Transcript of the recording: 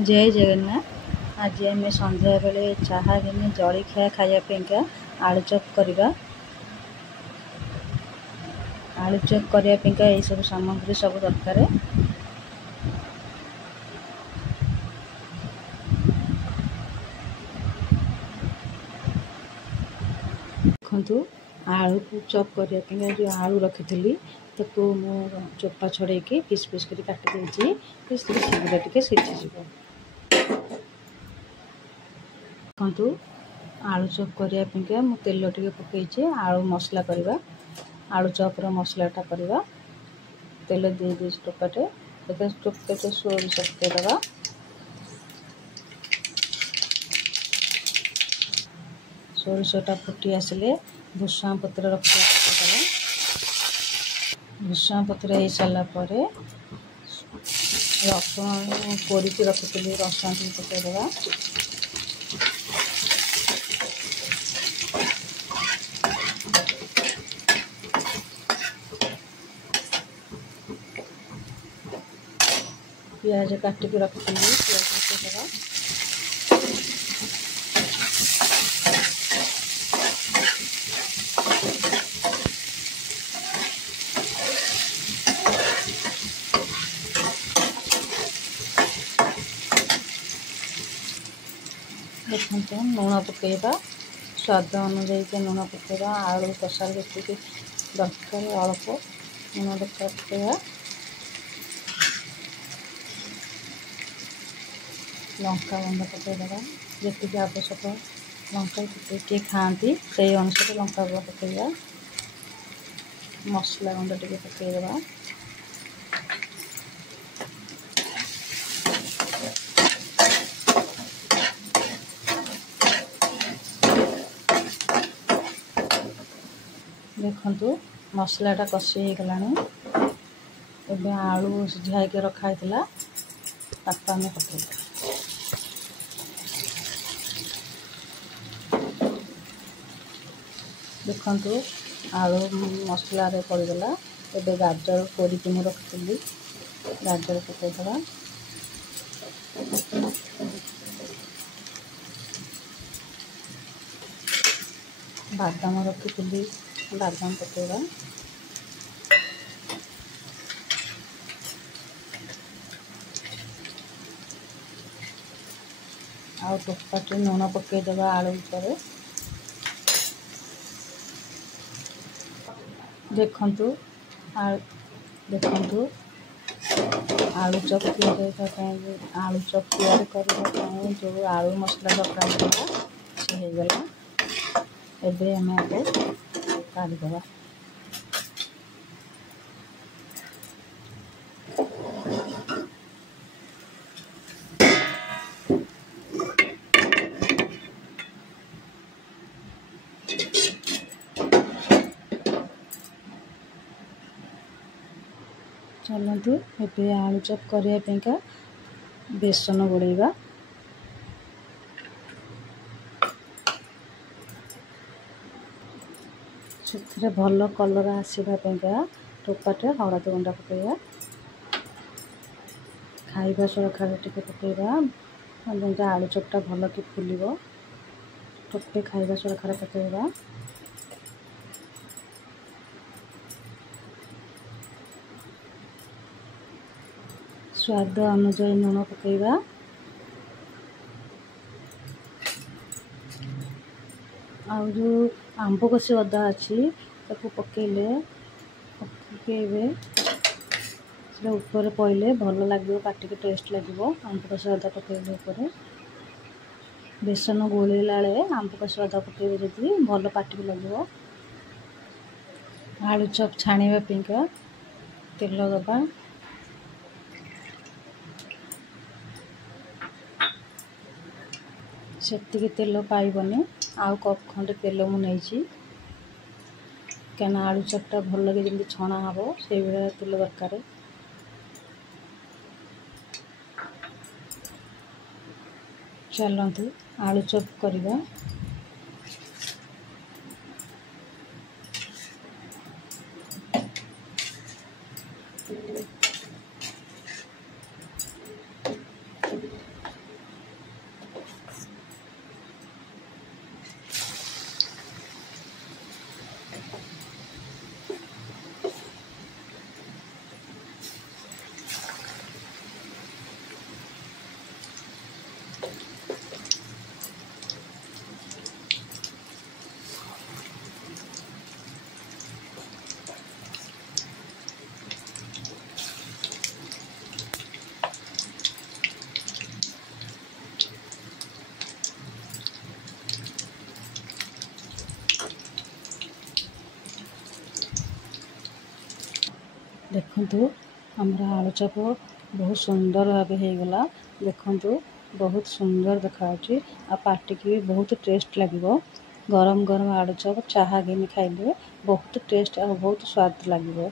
जय जगन्नाथ। आज आम संध्या बेले चाहा दिन जलखिया खायापा आलू चॉप करवा। आलू चॉप करने यही सब सामग्री सब दरकार। देखु आलू को चॉप करने जो आलू रखी ताको मु चोपा छड़े पिस पिस कर काटी शीघ्र टे सीझीज। देखु आलू चॉप करने मु तेल टे पकई आलू मसला करवा। आलू चॉपर मसलाटा करवा। तेल दे दी टोपाटे टोपटे सोरिष पकईदे। सोरिषटा फुटी आसिले भूषण पत्र रखा। भूषण पत्र हो सारापर रसुण पोड़ी रखी रसुण पकईदे। प्याज काटिक रखी प्याज पकईदे। देखते लुण पकईवा स्वाद अनुजाई लुण पकईवा। आलू कषार जी दरकार अल्प लुण दरकार पकईवा। लंका गुंड पकईदे जी आवश्यक लंका किए खाती से अनुसार लंका गुंड पकईवा। मसला गुंड टे पकईदे। देखु मसलाटा कषि हो गला। एबे आलू सिझाई के रखा ताको आम पकईदे। देखु आलू मसला पड़गला। एबे गाजर पोड़ी मुझे रखी गाजर पकईदे। बादाम रखी बादाम पकईवा। आउ टोपाटे लुण पकईदे आलू पर। देखु आलू चॉप आलू चॉप करने जो आलू मसला दरकार से हो गला। एबे आम काढ़ीदे। चलतु ए आलू चॉप करने बेसन गोड़ेवा। से भल कलर आसवाई टोपाटे हलद गुंड पकईवा। खाइबा सोड़ा टे पकईवा जमी आलू चॉपटा भल कि फुल। टोपे खाइबा सोड़ा पकईवा। स्वाद अनुजाई लुण पकईवा। आउ जो आंब कषि अदा अच्छी पकईले पकईबे ऊपर पड़े भल लगे पाटी के टेस्ट लगे। आंब कषि अदा पकईले ऊपर बेसन गोलेला आंब कषि अदा पकईबे जदि भल पाटी लगे। आलू चॉप छाणीबा तेल दबा। से तेल पाइबनी आउ कप खंडे तेल मुझे क्या आलू चॉपटा भल लगे जमी छणा हम से भाया तेल दरकार। चलतु आलू चॉप करवा। देखंतु हमरा आलू चप बहुत सुंदर भावे हेगला। देखंतु बहुत सुंदर देखाउची आ पार्टी की भी बहुत टेस्ट लागिवो। गरम गरम आलू चप चाहा घिनि खाइले बहुत टेस्ट और बहुत स्वाद लागिवो।